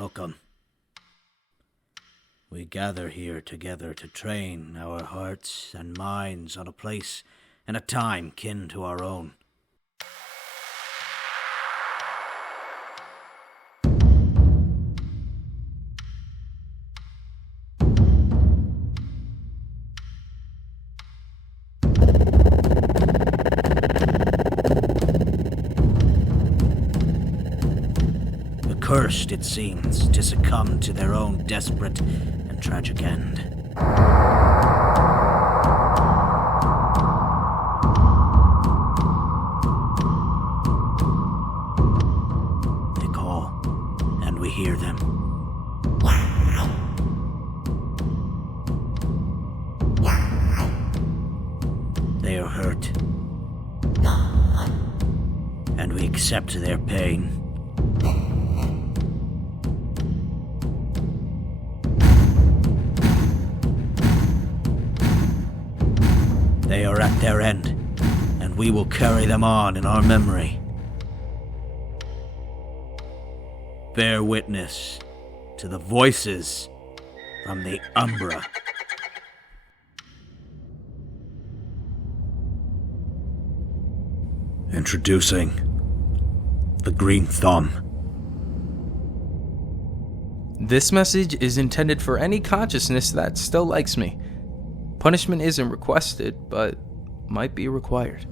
Welcome. We gather here together to train our hearts and minds on a place and a time kin to our own. Cursed, it seems, to succumb to their own desperate and tragic end. They call, and we hear them. They are hurt, and we accept their pain. They are at their end, and we will carry them on in our memory. Bear witness to the voices from the Umbra. Introducing the Green Thumb. This message is intended for any consciousness that still likes me. Punishment isn't requested, but might be required.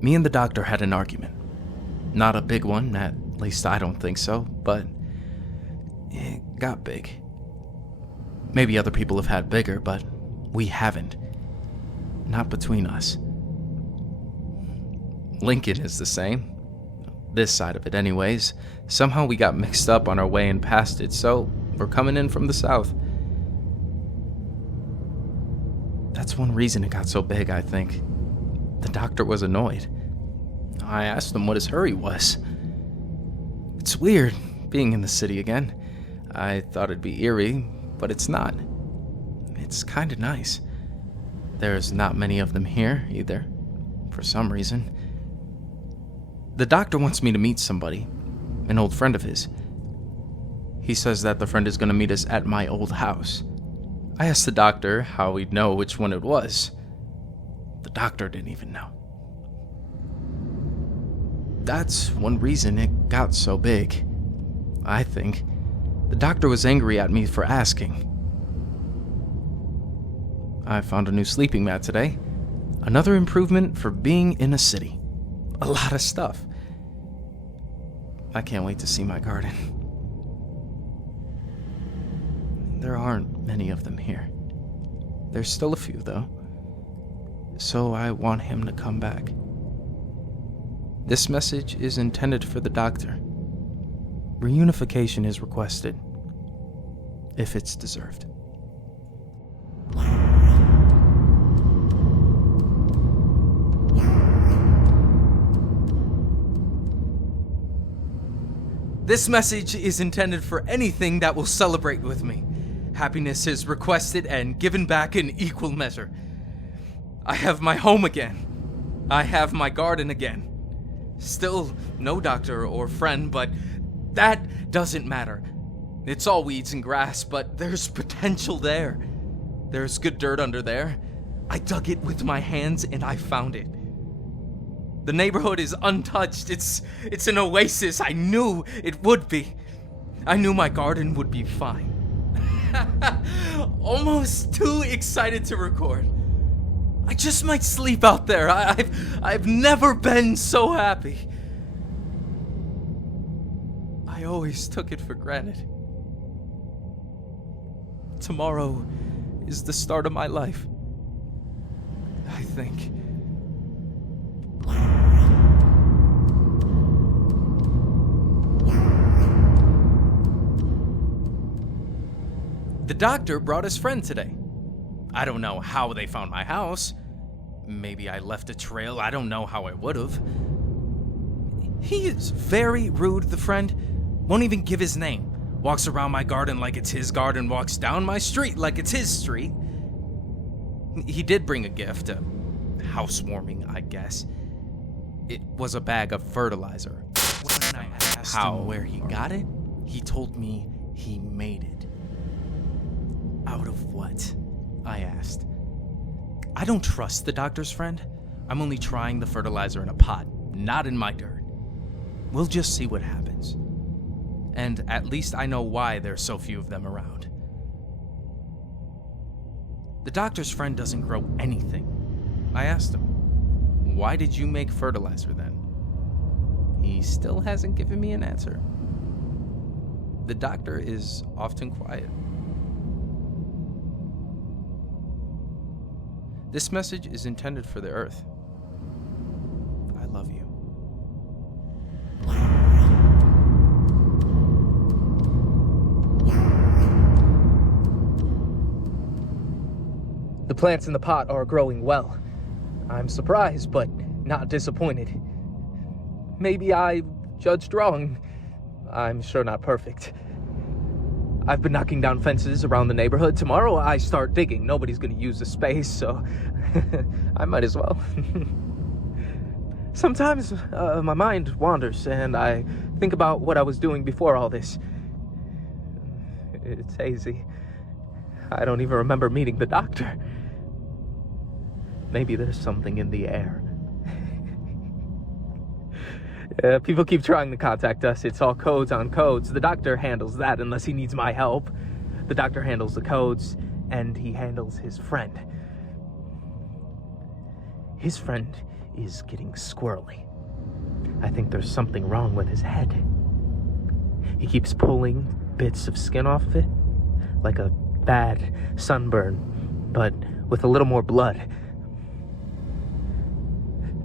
Me and the doctor had an argument. Not a big one, at least I don't think so, but it got big. Maybe other people have had bigger, but we haven't. Not between us. Lincoln is the same. This side of it anyways. Somehow we got mixed up on our way and past it, so we're coming in from the south. That's one reason it got so big, I think. The doctor was annoyed. I asked him what his hurry was. It's weird, being in the city again. I thought it'd be eerie, but it's not. It's kinda nice. There's not many of them here, either, for some reason. The doctor wants me to meet somebody, an old friend of his. He says that the friend is gonna meet us at my old house. I asked the doctor how he'd know which one it was. The doctor didn't even know. That's one reason it got so big, I think. The doctor was angry at me for asking. I found a new sleeping mat today. Another improvement for being in a city. A lot of stuff. I can't wait to see my garden. There aren't many of them here. There's still a few, though. So I want him to come back. This message is intended for the doctor. Reunification is requested, if it's deserved. This message is intended for anything that will celebrate with me. Happiness is requested and given back in equal measure. I have my home again. I have my garden again. Still no doctor or friend, but that doesn't matter. It's all weeds and grass, but there's potential there. There's good dirt under there. I dug it with my hands and I found it. The neighborhood is untouched. It's an oasis. I knew it would be. I knew my garden would be fine. Almost too excited to record. I just might sleep out there. I've never been so happy. I always took it for granted. Tomorrow is the start of my life, I think. The doctor brought his friend today. I don't know how they found my house. Maybe I left a trail. I don't know how I would have. He is very rude, the friend. Won't even give his name. Walks around my garden like it's his garden. Walks down my street like it's his street. He did bring a gift. A housewarming, I guess. It was a bag of fertilizer. When I asked him where he got it, He told me he made it. Out of what? I asked. I don't trust the doctor's friend. I'm only trying the fertilizer in a pot, not in my dirt. We'll just see what happens. And at least I know why there's so few of them around. The doctor's friend doesn't grow anything. I asked him, why did you make fertilizer then? He still hasn't given me an answer. The doctor is often quiet. This message is intended for the Earth. I love you. The plants in the pot are growing well. I'm surprised, but not disappointed. Maybe I judged wrong. I'm sure not perfect. I've been knocking down fences around the neighborhood. Tomorrow I start digging. Nobody's gonna use the space, so I might as well. Sometimes my mind wanders and I think about what I was doing before all this. It's hazy. I don't even remember meeting the doctor. Maybe there's something in the air. People keep trying to contact us. It's all codes on codes. The doctor handles that unless he needs my help. The doctor handles the codes, and he handles his friend. His friend is getting squirrely. I think there's something wrong with his head. He keeps pulling bits of skin off of it, like a bad sunburn, but with a little more blood.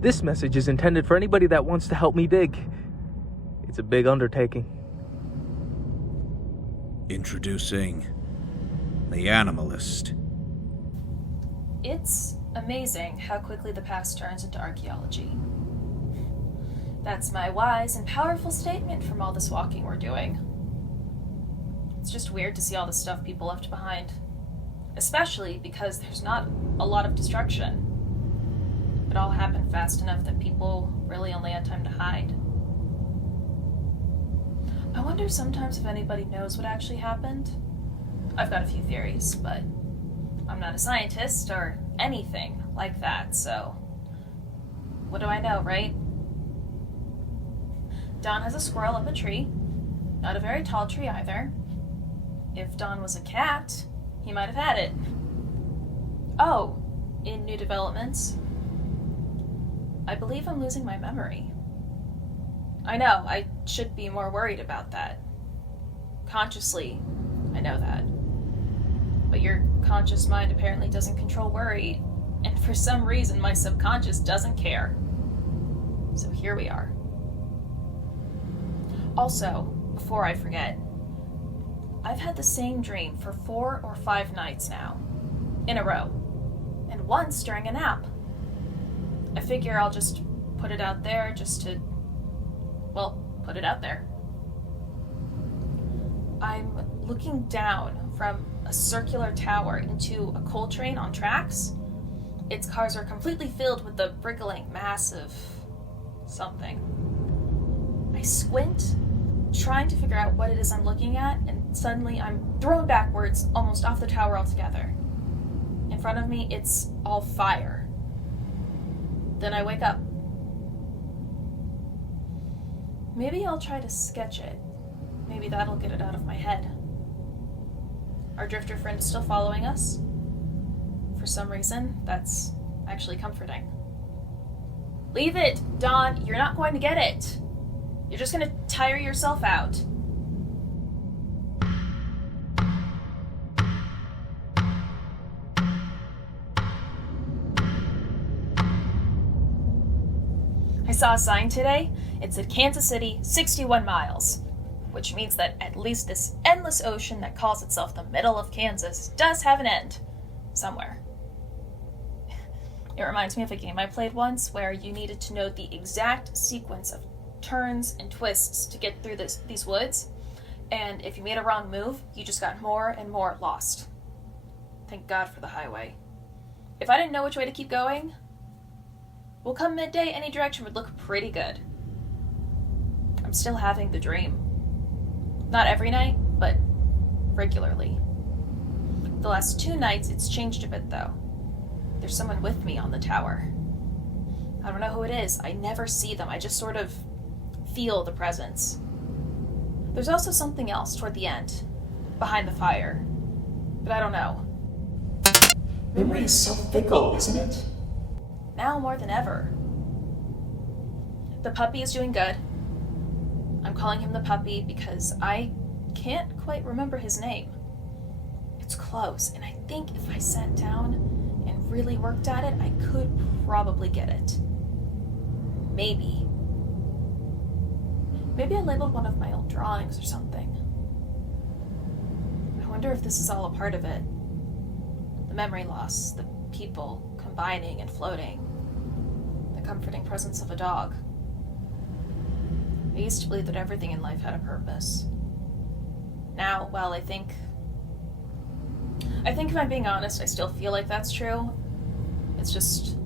This message is intended for anybody that wants to help me dig. It's a big undertaking. Introducing the Animalist. It's amazing how quickly the past turns into archaeology. That's my wise and powerful statement from all this walking we're doing. It's just weird to see all the stuff people left behind. Especially because there's not a lot of destruction. It all happened fast enough that people really only had time to hide. I wonder sometimes if anybody knows what actually happened. I've got a few theories, but I'm not a scientist or anything like that, so what do I know, right? Don has a squirrel up a tree. Not a very tall tree either. If Don was a cat, he might have had it. Oh, in new developments, I believe I'm losing my memory. I know, I should be more worried about that. Consciously, I know that. But your conscious mind apparently doesn't control worry, and for some reason my subconscious doesn't care. So here we are. Also, before I forget, I've had the same dream for 4 or 5 nights now, in a row, and once during a nap. I figure I'll just put it out there just to, well, put it out there. I'm looking down from a circular tower into a coal train on tracks. Its cars are completely filled with the wriggling mass of something. I squint, trying to figure out what it is I'm looking at, and suddenly I'm thrown backwards, almost off the tower altogether. In front of me, it's all fire. Then I wake up. Maybe I'll try to sketch it. Maybe that'll get it out of my head. Our drifter friend is still following us. For some reason, that's actually comforting. Leave it, Don. You're not going to get it. You're just going to tire yourself out. I saw a sign today. It said Kansas City, 61 miles. Which means that at least this endless ocean that calls itself the middle of Kansas does have an end. Somewhere. It reminds me of a game I played once where you needed to know the exact sequence of turns and twists to get through these woods. And if you made a wrong move, you just got more and more lost. Thank God for the highway. If I didn't know which way to keep going, well, come midday, any direction would look pretty good. I'm still having the dream. Not every night, but regularly. The last 2 nights, it's changed a bit, though. There's someone with me on the tower. I don't know who it is. I never see them. I just sort of feel the presence. There's also something else toward the end, behind the fire. But I don't know. Memory is so fickle, isn't it? Now more than ever. The puppy is doing good. I'm calling him the puppy because I can't quite remember his name. It's close, and I think if I sat down and really worked at it, I could probably get it. Maybe I labeled one of my old drawings or something. I wonder if this is all a part of it. The memory loss, the people combining and floating, the comforting presence of a dog. I used to believe that everything in life had a purpose. Now, well, I think if I'm being honest, I still feel like that's true. It's just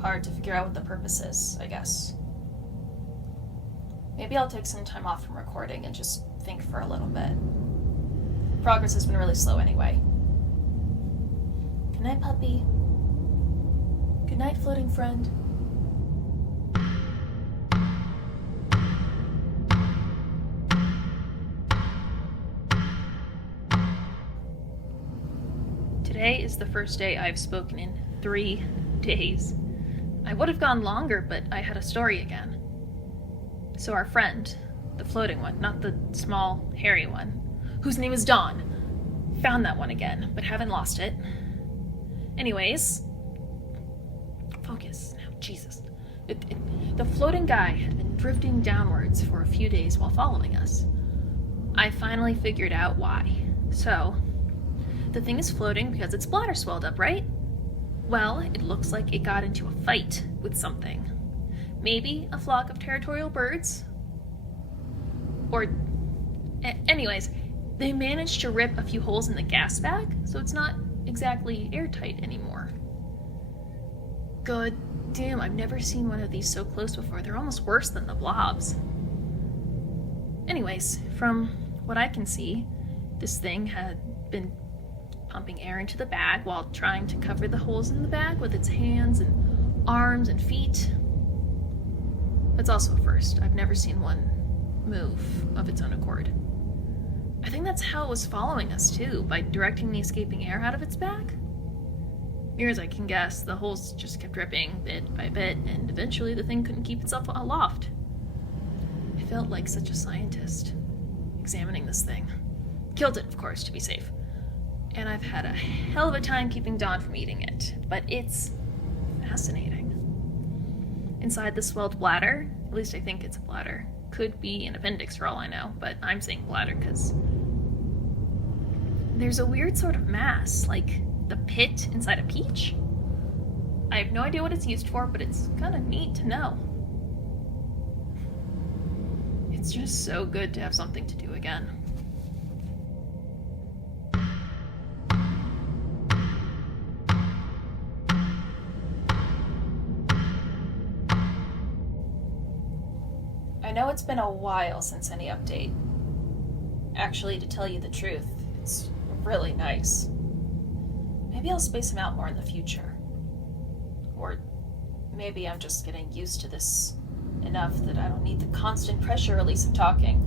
hard to figure out what the purpose is, I guess. Maybe I'll take some time off from recording and just think for a little bit. Progress has been really slow anyway. Good night, puppy. Good night, floating friend. Today is the first day I've spoken in 3 days. I would have gone longer, but I had a story again. So our friend, the floating one, not the small, hairy one, whose name is Dawn, found that one again, but haven't lost it. Anyways, focus now, Jesus. The floating guy had been drifting downwards for a few days while following us. I finally figured out why. So, the thing is floating because its bladder swelled up, right? Well, it looks like it got into a fight with something. Maybe a flock of territorial birds? Or, anyways, they managed to rip a few holes in the gas bag, so it's not exactly airtight anymore. God damn, I've never seen one of these so close before. They're almost worse than the blobs. Anyways, from what I can see, this thing had been pumping air into the bag while trying to cover the holes in the bag with its hands and arms and feet. That's also a first. I've never seen one move of its own accord. I think that's how it was following us too, by directing the escaping air out of its bag. Near as I can guess, the holes just kept dripping bit by bit, and eventually the thing couldn't keep itself aloft. I felt like such a scientist, examining this thing. Killed it, of course, to be safe. And I've had a hell of a time keeping Dawn from eating it, but it's fascinating. Inside the swelled bladder, at least I think it's a bladder, could be an appendix for all I know, but I'm saying bladder because there's a weird sort of mass, like the pit inside a peach. I have no idea what it's used for, but it's kind of neat to know. It's just so good to have something to do again. I know it's been a while since any update. Actually, to tell you the truth, it's really nice. Maybe I'll space him out more in the future. Or maybe I'm just getting used to this enough that I don't need the constant pressure release of talking.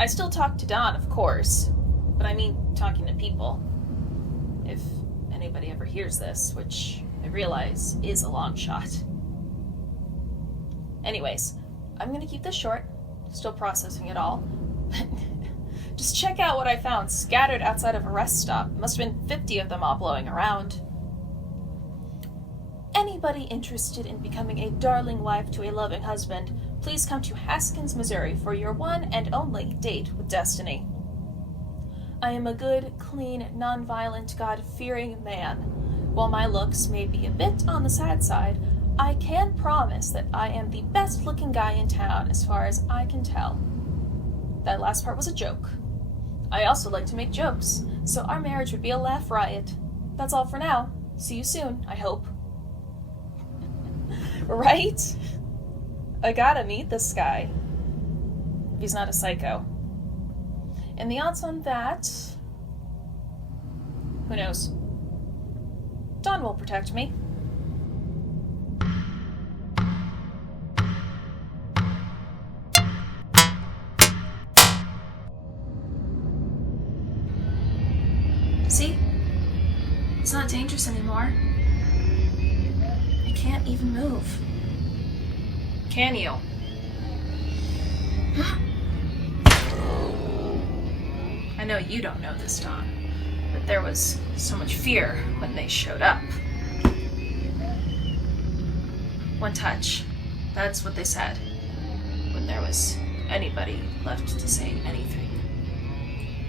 I still talk to Dawn, of course, but I mean talking to people. If anybody ever hears this, which I realize is a long shot. Anyways, I'm gonna keep this short, still processing it all. Just check out what I found scattered outside of a rest stop. Must have been 50 of them all blowing around. Anybody interested in becoming a darling wife to a loving husband, please come to Haskins, Missouri for your one and only date with destiny. I am a good, clean, non-violent, God-fearing man. While my looks may be a bit on the sad side, I can promise that I am the best-looking guy in town as far as I can tell. That last part was a joke. I also like to make jokes, so our marriage would be a laugh riot. That's all for now. See you soon, I hope. Right? I gotta meet this guy. If he's not a psycho. And the odds on that... who knows? Dawn will protect me. See? It's not dangerous anymore. I can't even move. Can you? I know you don't know this, Dawn, but there was so much fear when they showed up. One touch. That's what they said. When there was anybody left to say anything.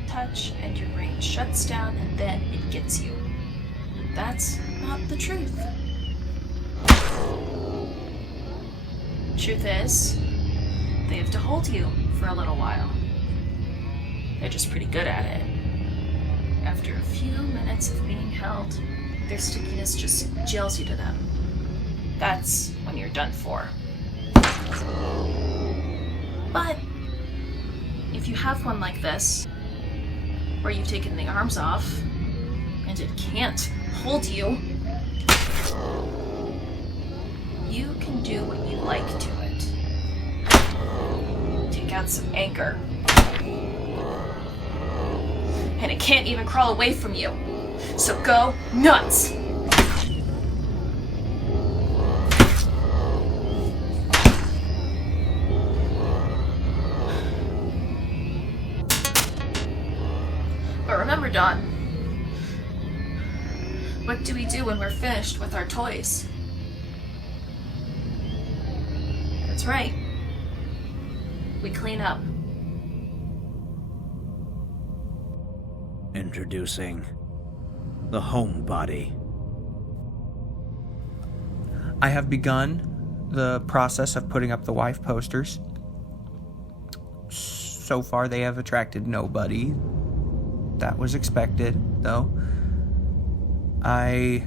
Touch and your brain shuts down and then it gets you. That's not the truth. Truth is, they have to hold you for a little while. They're just pretty good at it. After a few minutes of being held, their stickiness just gels you to them. That's when you're done for. But if you have one like this, where you've taken the arms off, and it can't hold you, you can do what you like to it. Take out some anger. And it can't even crawl away from you. So go nuts! But remember, Dawn, what do we do when we're finished with our toys? That's right. We clean up. Introducing the homebody. I have begun the process of putting up the wife posters. So far, they have attracted nobody. That was expected, though. I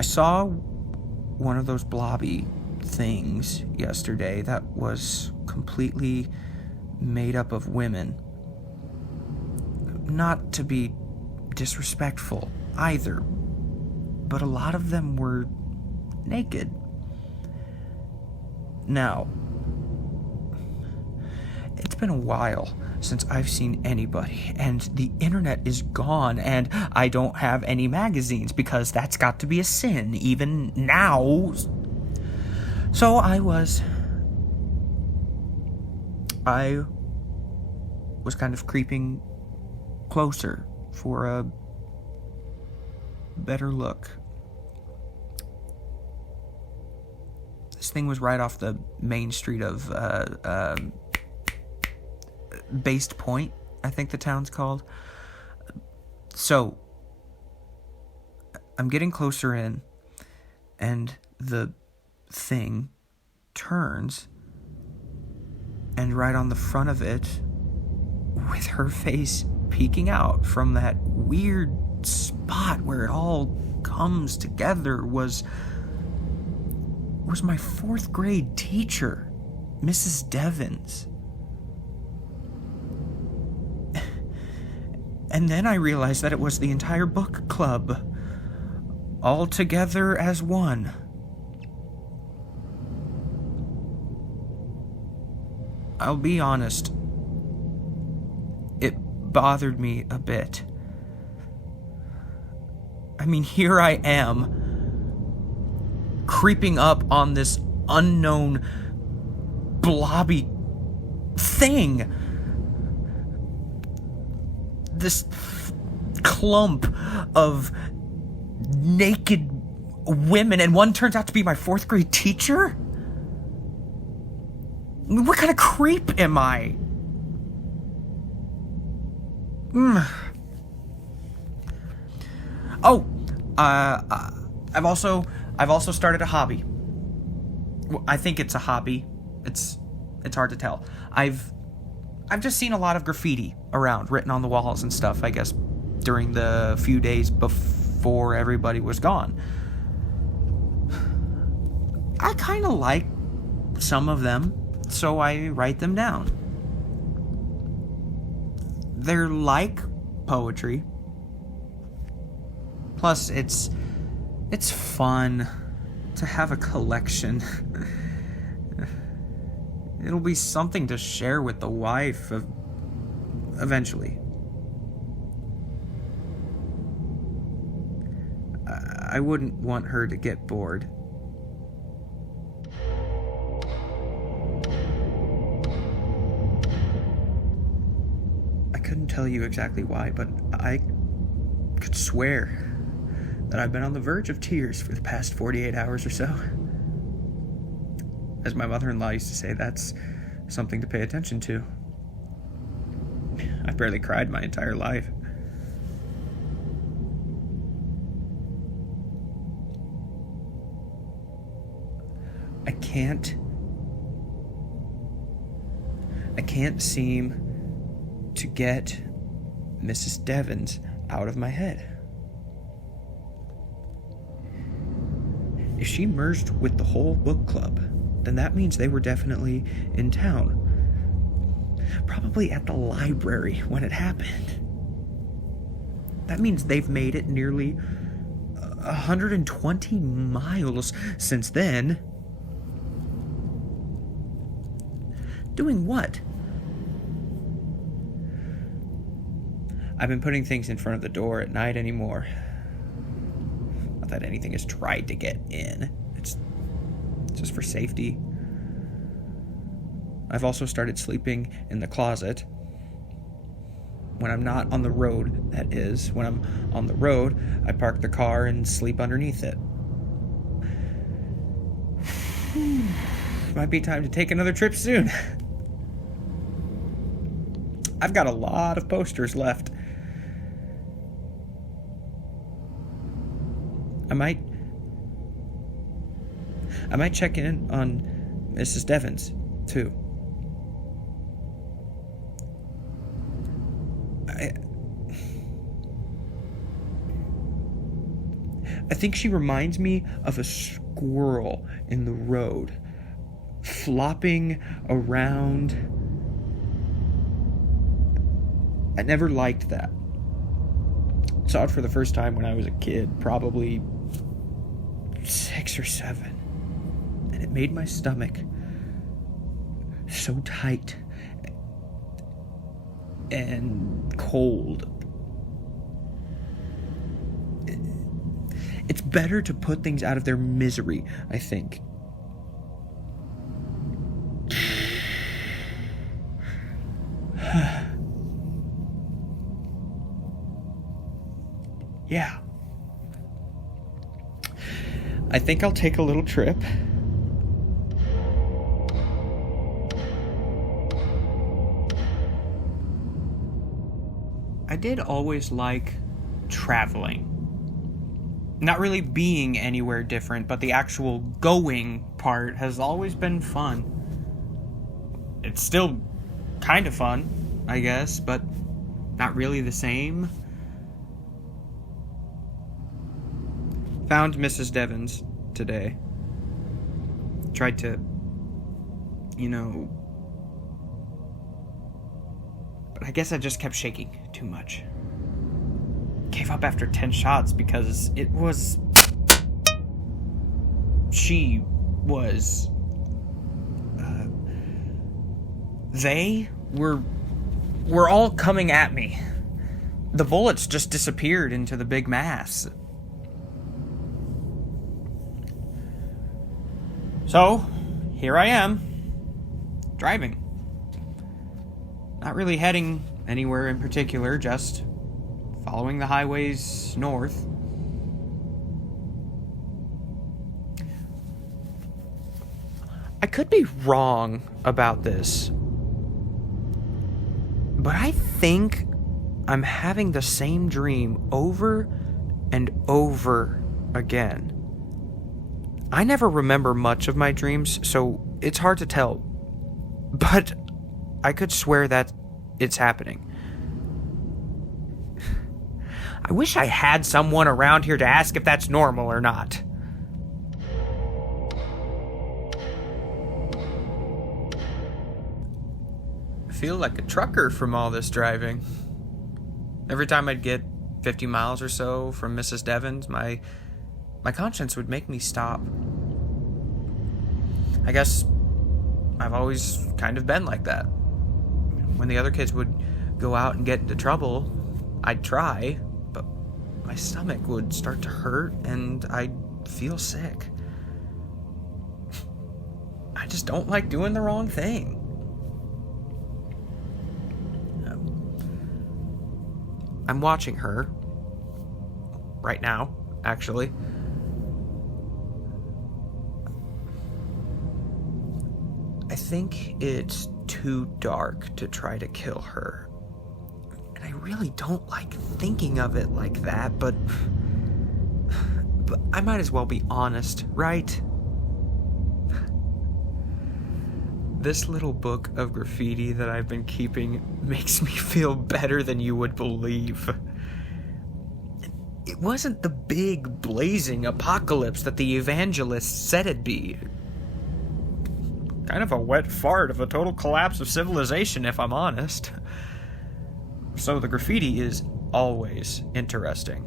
saw one of those blobby things yesterday that was completely made up of women. Not to be disrespectful either, but a lot of them were naked. Now, it's been a while since I've seen anybody, and the internet is gone, and I don't have any magazines because that's got to be a sin even now. So I was kind of creeping closer for a better look. This thing was right off the main street of Based Point, I think the town's called. So I'm getting closer in, and the thing turns, and right on the front of it, with her face peeking out from that weird spot where it all comes together, was my 4th grade teacher, Mrs. Devons. And then I realized that it was the entire book club, all together as one. I'll be honest, it bothered me a bit. I mean, here I am, creeping up on this unknown blobby thing. This clump of naked women, and one turns out to be my 4th grade teacher? What kind of creep am I? Oh, I've also started a hobby. I think it's a hobby. It's hard to tell. I've just seen a lot of graffiti around, written on the walls and stuff, I guess, during the few days before everybody was gone. I kind of like some of them. so I write them down. They're like poetry. Plus, it's fun to have a collection. It'll be something to share with the wife eventually. I wouldn't want her to get bored. I couldn't tell you exactly why, but I could swear that I've been on the verge of tears for the past 48 hours or so. As my mother-in-law used to say, that's something to pay attention to. I've barely cried my entire life. I can't seem to get Mrs. Devons out of my head. If she merged with the whole book club, then that means they were definitely in town. Probably at the library when it happened. That means they've made it nearly 120 miles since then. Doing what? I've been putting things in front of the door at night anymore. Not that anything has tried to get in. It's just for safety. I've also started sleeping in the closet. When I'm not on the road, that is. When I'm on the road, I park the car and sleep underneath it. Might be time to take another trip soon. I've got a lot of posters left. I might check in on Mrs. Devons, too. I think she reminds me of a squirrel in the road, flopping around. I never liked that. Saw it for the first time when I was a kid, probably 6 or 7. And it made my stomach so tight and cold. It's better to put things out of their misery, I think. Yeah. I think I'll take a little trip. I did always like traveling. Not really being anywhere different, but the actual going part has always been fun. It's still kind of fun, I guess, but not really the same. Found Mrs. Devons today. Tried to, but I guess I just kept shaking too much. Gave up after 10 shots because they were all coming at me. The bullets just disappeared into the big mass. So, here I am, driving. Not really heading anywhere in particular, just following the highways north. I could be wrong about this, but I think I'm having the same dream over and over again. I never remember much of my dreams, so it's hard to tell. But I could swear that it's happening. I wish I had someone around here to ask if that's normal or not. feel like a trucker from all this driving. Every time I'd get 50 miles or so from Mrs. Devon's, my conscience would make me stop. I guess I've always kind of been like that. When the other kids would go out and get into trouble, I'd try, but my stomach would start to hurt and I'd feel sick. I just don't like doing the wrong thing. I'm watching her right now, actually. I think it's too dark to try to kill her. And I really don't like thinking of it like that, but I might as well be honest, right? This little book of graffiti that I've been keeping makes me feel better than you would believe. It wasn't the big, blazing apocalypse that the evangelists said it'd be. Kind of a wet fart of a total collapse of civilization, if I'm honest. So the graffiti is always interesting.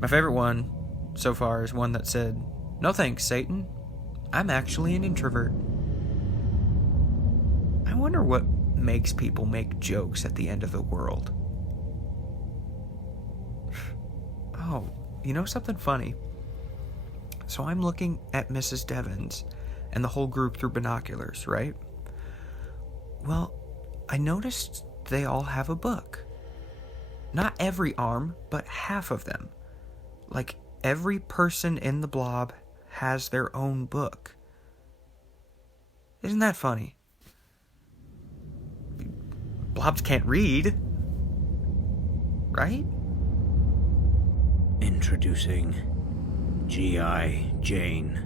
My favorite one so far is one that said, "No thanks, Satan. I'm actually an introvert." I wonder what makes people make jokes at the end of the world. Oh, you know something funny? So I'm looking at Mrs. Devon's and the whole group through binoculars, right? Well, I noticed they all have a book. Not every arm, but half of them. Like every person in the blob has their own book. Isn't that funny? Blobs can't read, right? Introducing G.I. Jane.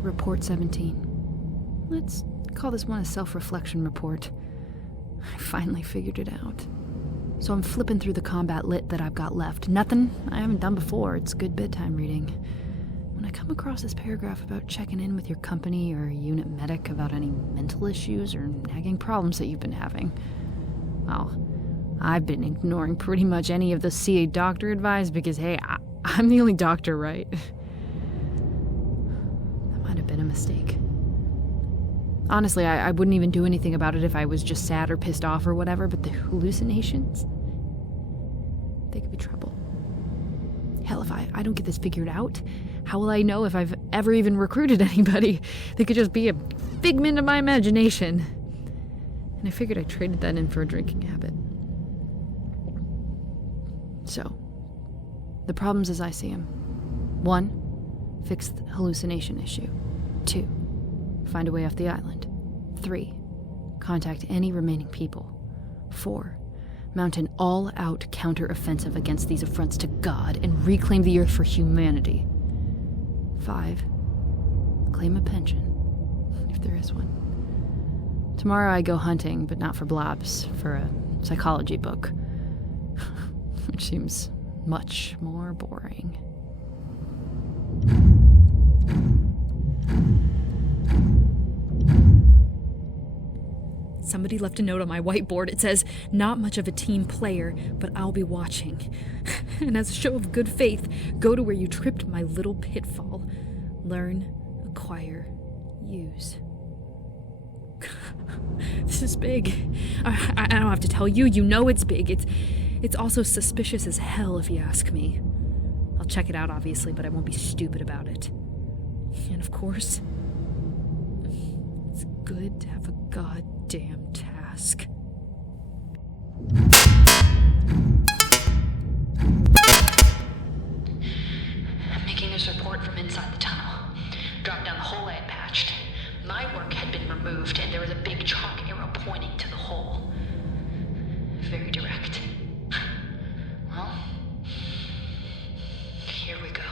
Report 17. Let's call this one a self-reflection report. I finally figured it out. So I'm flipping through the combat lit that I've got left. Nothing I haven't done before. It's good bedtime reading. When I come across this paragraph about checking in with your company or unit medic about any mental issues or nagging problems that you've been having, well, I've been ignoring pretty much any of the CA doctor advice because, hey, I'm the only doctor, right? That might have been a mistake. Honestly, I wouldn't even do anything about it if I was just sad or pissed off or whatever, but the hallucinations, they could be trouble. Hell, if I don't get this figured out, how will I know if I've ever even recruited anybody? They could just be a figment of my imagination. And I figured I traded that in for a drinking habit. So, the problems as I see them. 1, fix the hallucination issue. 2, find a way off the island. 3, contact any remaining people. 4, mount an all-out counter-offensive against these affronts to God and reclaim the Earth for humanity. 5, claim a pension, if there is one. Tomorrow I go hunting, but not for blobs, for a psychology book, which seems much more boring. Somebody left a note on my whiteboard. It says, "Not much of a team player, but I'll be watching. And as a show of good faith, go to where you tripped my little pitfall. Learn, acquire, use." This is big. I don't have to tell you. You know it's big. It's also suspicious as hell, if you ask me. I'll check it out, obviously, but I won't be stupid about it. And of course, it's good to have a goddamn task. I'm making this report from inside the tunnel. Dropped down the hole I had patched. My work had been removed, and there was a big chalk arrow pointing to the hole. Very direct. Well, here we go.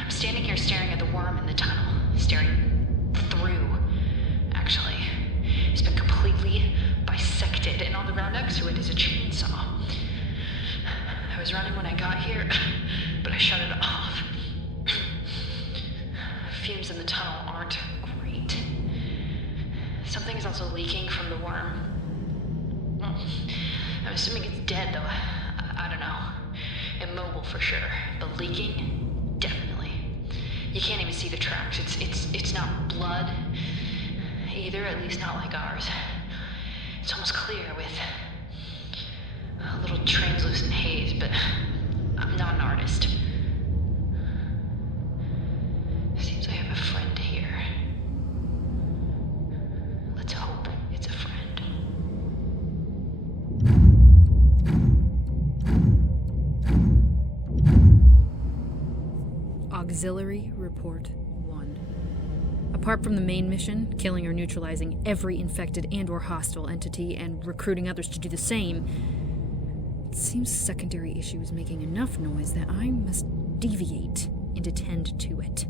I'm standing here staring at the worm in the tunnel. Staring through, actually. It's been completely bisected, and on the ground next to it is a chainsaw. I was running when I got here, but I shut it off. Fumes in the tunnel Something is also leaking from the worm. I'm assuming it's dead, though. I don't know. Immobile for sure, but leaking? Definitely. You can't even see the tracks. It's not blood either, at least not like ours. It's almost clear with a little translucent haze, but I'm not an artist. Seems I have a friend here. Let's hope it's a friend. Auxiliary Report 1. Apart from the main mission, killing or neutralizing every infected and or hostile entity and recruiting others to do the same, it seems the secondary issue is making enough noise that I must deviate and attend to it.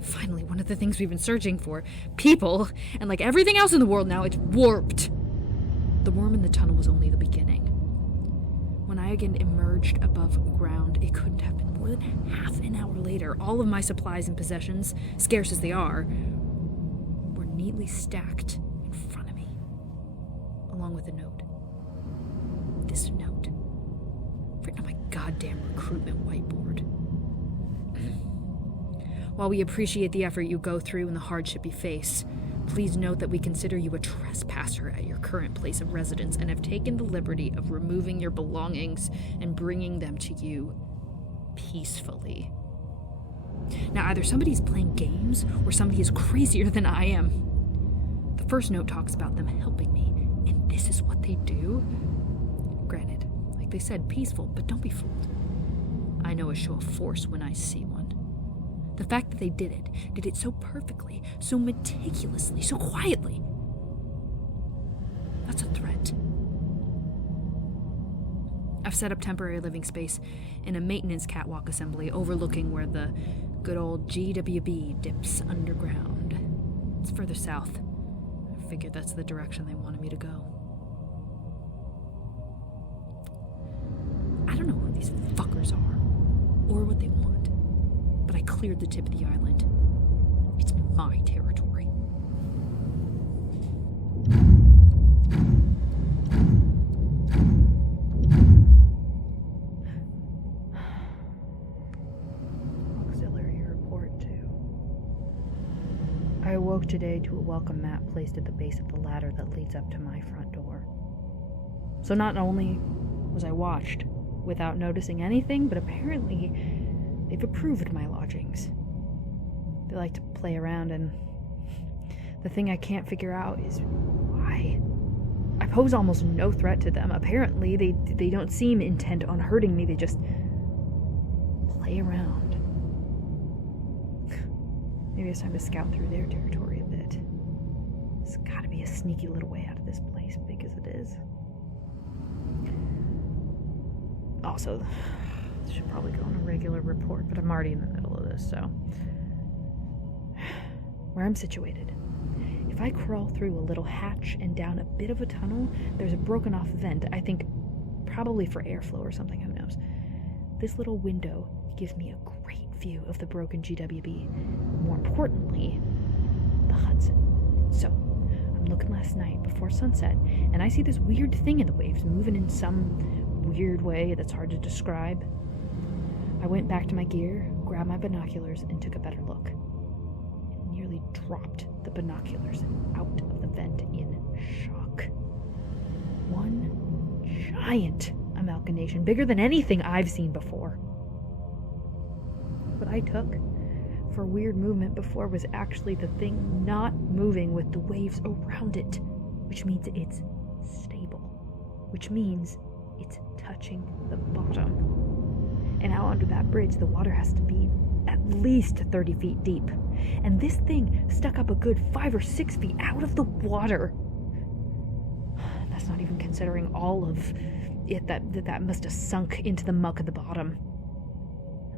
Finally, one of the things we've been searching for. People, and like everything else in the world now, it's warped. The worm in the tunnel was only the beginning. When I again emerged above ground, it couldn't have been more than half an hour later. All of my supplies and possessions, scarce as they are, were neatly stacked in front of me, along with a note. This note, written on my goddamn recruitment whiteboard. While we appreciate the effort you go through and the hardship you face, please note that we consider you a trespasser at your current place of residence and have taken the liberty of removing your belongings and bringing them to you peacefully. Now, either somebody's playing games or somebody is crazier than I am. The first note talks about them helping me, and this is what they do? Granted, like they said, peaceful, but don't be fooled. I know a show of force when I see one. The fact that they did it so perfectly, so meticulously, so quietly. That's a threat. I've set up temporary living space in a maintenance catwalk assembly overlooking where the good old GWB dips underground. It's further south. I figured that's the direction they wanted me to go. I don't know who these fuckers are, or what they want. But I cleared the tip of the island. It's my territory. Auxiliary Report 2. I awoke today to a welcome mat placed at the base of the ladder that leads up to my front door. So not only was I watched without noticing anything, but apparently they've approved my lodgings. They like to play around, and the thing I can't figure out is why. I pose almost no threat to them. Apparently, they don't seem intent on hurting me. They just play around. Maybe it's time to scout through their territory a bit. There's gotta be a sneaky little way out of this place, big as it is. Also, should probably go on a regular report, but I'm already in the middle of this, so. Where I'm situated. If I crawl through a little hatch and down a bit of a tunnel, there's a broken off vent, I think probably for airflow or something, who knows. This little window gives me a great view of the broken GWB. More importantly, the Hudson. So, I'm looking last night before sunset, and I see this weird thing in the waves moving in some weird way that's hard to describe. I went back to my gear, grabbed my binoculars, and took a better look. And nearly dropped the binoculars out of the vent in shock. One giant amalgamation, bigger than anything I've seen before. What I took for weird movement before was actually the thing not moving with the waves around it, which means it's stable, which means it's touching the bottom. And out under that bridge, the water has to be at least 30 feet deep. And this thing stuck up a good 5 or 6 feet out of the water. That's not even considering all of it that must have sunk into the muck at the bottom.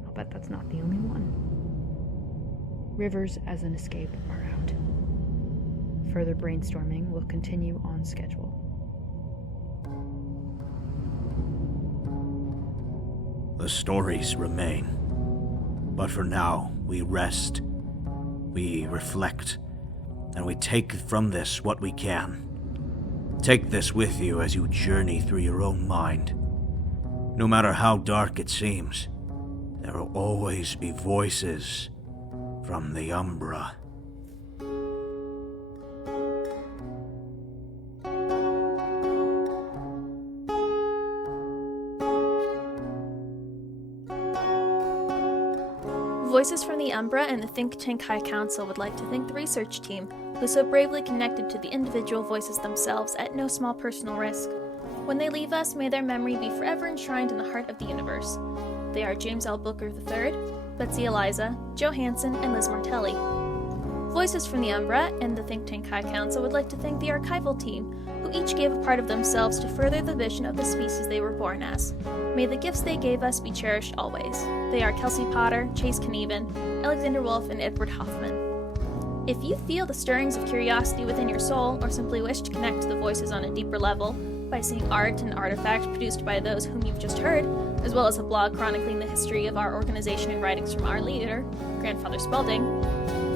I'll bet that's not the only one. Rivers as an escape are out. Further brainstorming will continue on schedule. The stories remain. But for now, we rest. We reflect. and we take from this what we can. Take this with you as you journey through your own mind. No matter how dark it seems, there will always be voices from the Umbra. Voices from the Umbra and the Think Tank High Council would like to thank the research team, who so bravely connected to the individual voices themselves at no small personal risk. When they leave us, may their memory be forever enshrined in the heart of the universe. They are James L. Booker III, Betsy Eliza, Joe Hansen, and Liz Martelli. Voices from the Umbra and the Think Tank High Council would like to thank the archival team, who each gave a part of themselves to further the vision of the species they were born as. May the gifts they gave us be cherished always. They are Kelsey Potter, Chase Knieven, Alexander Wolf, and Edward Hoffman. If you feel the stirrings of curiosity within your soul, or simply wish to connect to the voices on a deeper level by seeing art and artifacts produced by those whom you've just heard, as well as a blog chronicling the history of our organization and writings from our leader, Grandfather Spalding,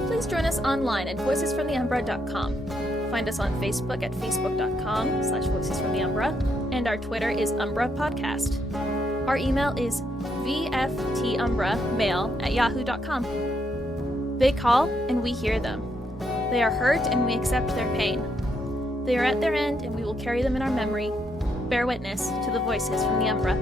please join us online at voicesfromtheumbra.com. Find us on Facebook at facebook.com/voicesfromtheumbra, and our Twitter is Umbra Podcast. Our email is vftumbramail@yahoo.com. They call, and we hear them. They are hurt, and we accept their pain. They are at their end, and we will carry them in our memory. Bear witness to the voices from the Umbra.